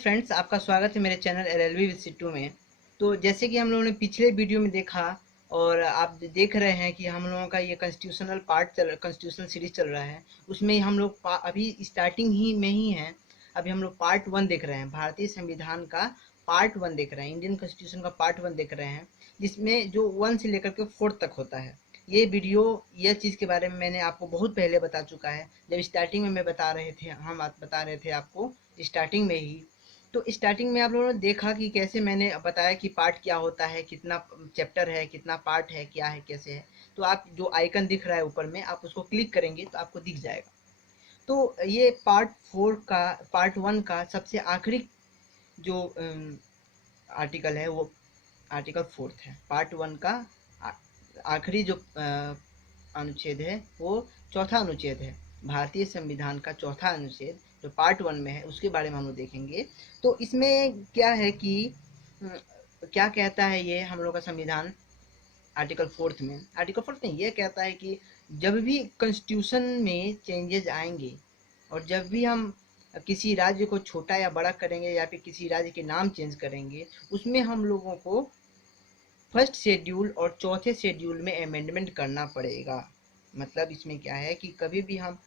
Friends, आपका स्वागत है मेरे चैनल एलएलबी विद सिट्टू में। तो जैसे कि हम लोगों ने पिछले वीडियो में देखा और आप देख रहे हैं कि हम लोगों का ये कॉन्स्टिट्यूशनल सीरीज चल रहा है। उसमें हम लोग अभी स्टार्टिंग ही में ही हैं। अभी हम लोग पार्ट 1 देख रहे हैं, भारतीय संविधान का पार्ट 1 देख रहे हैं, इंडियन कॉन्स्टिट्यूशन का पार्ट 1 देख रहे हैं, जिसमें जो 1 से लेकर के 4 तक होता है। ये वीडियो यह चीज़ के बारे में मैंने आपको बहुत पहले बता चुका है। जब स्टार्टिंग में हम बता रहे थे आपको स्टार्टिंग में ही। तो स्टार्टिंग में आप लोगों ने देखा कि कैसे मैंने बताया कि पार्ट क्या होता है, कितना चैप्टर है, कितना पार्ट है, क्या है, कैसे है। तो आप जो आइकन दिख रहा है ऊपर में, आप उसको क्लिक करेंगे तो आपको दिख जाएगा। तो ये पार्ट 1 का सबसे आखिरी जो आर्टिकल है वो आर्टिकल 4 है। पार्ट 1 का आखिरी जो अनुच्छेद है वो चौथा अनुच्छेद है। भारतीय संविधान का चौथा अनुच्छेद जो पार्ट 1 में है उसके बारे में हम लोग देखेंगे। तो इसमें क्या है कि क्या कहता है ये हम लोग का संविधान आर्टिकल 4 में ये कहता है कि जब भी कॉन्स्टिट्यूशन में चेंजेस आएंगे और जब भी हम किसी राज्य को छोटा या बड़ा करेंगे या फिर किसी राज्य के नाम चेंज करेंगे, उसमें हम लोगों को फर्स्ट शेड्यूल और चौथे शेड्यूल में अमेंडमेंट करना पड़ेगा। मतलब इसमें क्या है कि कभी भी हम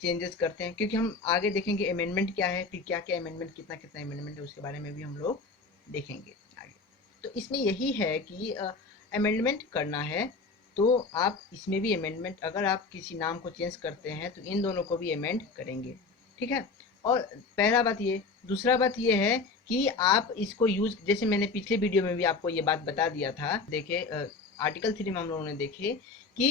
चेंजेस करते हैं, क्योंकि हम आगे देखेंगे अमेंडमेंट क्या है, फिर क्या क्या अमेंडमेंट, कितना कितना अमेंडमेंट है, उसके बारे में भी हम लोग देखेंगे आगे। तो इसमें यही है कि अमेंडमेंट करना है तो आप इसमें भी अमेंडमेंट, अगर आप किसी नाम को चेंज करते हैं तो इन दोनों को भी अमेंड करेंगे। ठीक है। और पहला बात ये, दूसरा बात ये है कि आप इसको यूज, जैसे मैंने पिछले वीडियो में भी आपको ये बात बता दिया था। देखिए आर्टिकल 3 में हम लोगों ने देखे कि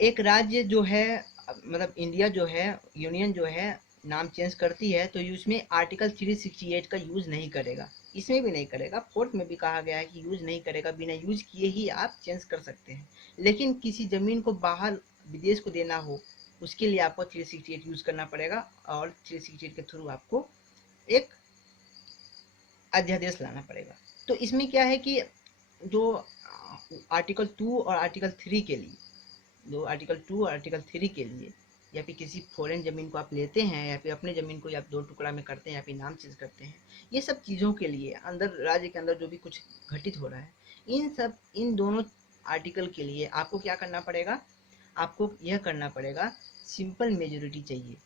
एक राज्य जो है, मतलब इंडिया जो है, यूनियन जो है, नाम चेंज करती है तो उसमें आर्टिकल 368 का यूज नहीं करेगा। इसमें भी नहीं करेगा, 4th में भी कहा गया है कि यूज नहीं करेगा, बिना यूज किए ही आप चेंज कर सकते हैं। लेकिन किसी जमीन को बाहर विदेश को देना हो, उसके लिए आपको 368 यूज करना पड़ेगा और 368 के थ्रू आपको एक अध्यादेश लाना पड़ेगा। तो इसमें क्या है कि जो आर्टिकल 2 और आर्टिकल 3 के लिए, जो आर्टिकल 2 और आर्टिकल 3 के लिए, या फिर किसी फॉरेन ज़मीन को आप लेते हैं या फिर अपने ज़मीन को आप 2 टुकड़ा में करते हैं या फिर नाम चेंज करते हैं, ये सब चीज़ों के लिए अंदर राज्य के अंदर जो भी कुछ घटित हो रहा है, इन दोनों आर्टिकल के लिए आपको क्या करना पड़ेगा, आपको यह करना पड़ेगा, सिंपल मेजोरिटी चाहिए।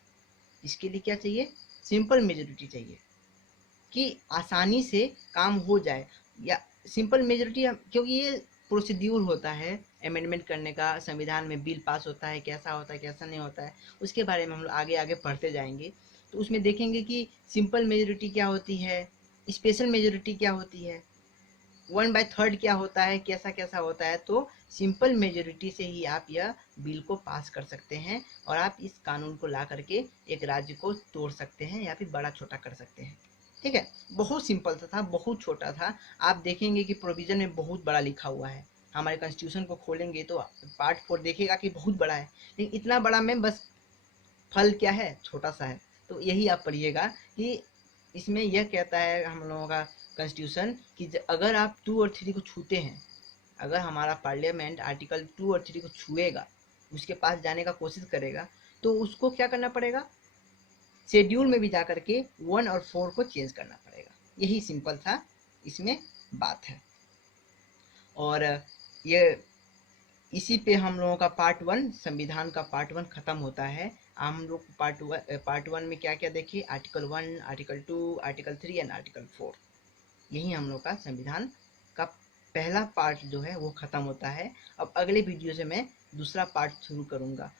इसके लिए क्या चाहिए, सिंपल मेजोरिटी चाहिए कि आसानी से काम हो जाए। या सिंपल मेजोरिटी, क्योंकि ये प्रोसीड्यूर होता है अमेंडमेंट करने का, संविधान में बिल पास होता है, कैसा होता है कैसा नहीं होता है, उसके बारे में हम लोग आगे आगे पढ़ते जाएंगे। तो उसमें देखेंगे कि सिंपल मेजोरिटी क्या होती है, स्पेशल मेजोरिटी क्या होती है, 1/3 क्या होता है, कैसा कैसा होता है। तो सिंपल मेजोरिटी से ही आप यह बिल को पास कर सकते हैं और आप इस कानून को ला करके एक राज्य को तोड़ सकते हैं या फिर बड़ा छोटा कर सकते हैं। ठीक है। बहुत सिंपल सा था, बहुत छोटा था। आप देखेंगे कि प्रोविजन में बहुत बड़ा लिखा हुआ है। हमारे कॉन्स्टिट्यूशन को खोलेंगे तो पार्ट 4 देखेगा कि बहुत बड़ा है, लेकिन इतना बड़ा में बस फल क्या है, छोटा सा है। तो यही आप पढ़िएगा कि इसमें यह कहता है हम लोगों का कॉन्स्टिट्यूशन कि अगर आप 2 और 3 को छूते हैं, अगर हमारा पार्लियामेंट आर्टिकल 2 और 3 को छुएगा, उसके पास जाने का कोशिश करेगा, तो उसको क्या करना पड़ेगा, शेड्यूल में भी जा करके 1 और 4 को चेंज करना पड़ेगा। यही सिंपल था इसमें बात है। और ये इसी पे हम लोगों का पार्ट 1, संविधान का पार्ट 1 खत्म होता है। हम लोग पार्ट 1 में क्या क्या देखे, article 1, article 2, article 3 and article 4। यही हम लोग का संविधान का पहला पार्ट जो है वो खत्म होता है। अब अगले वीडियो से मैं दूसरा पार्ट शुरू करूँगा।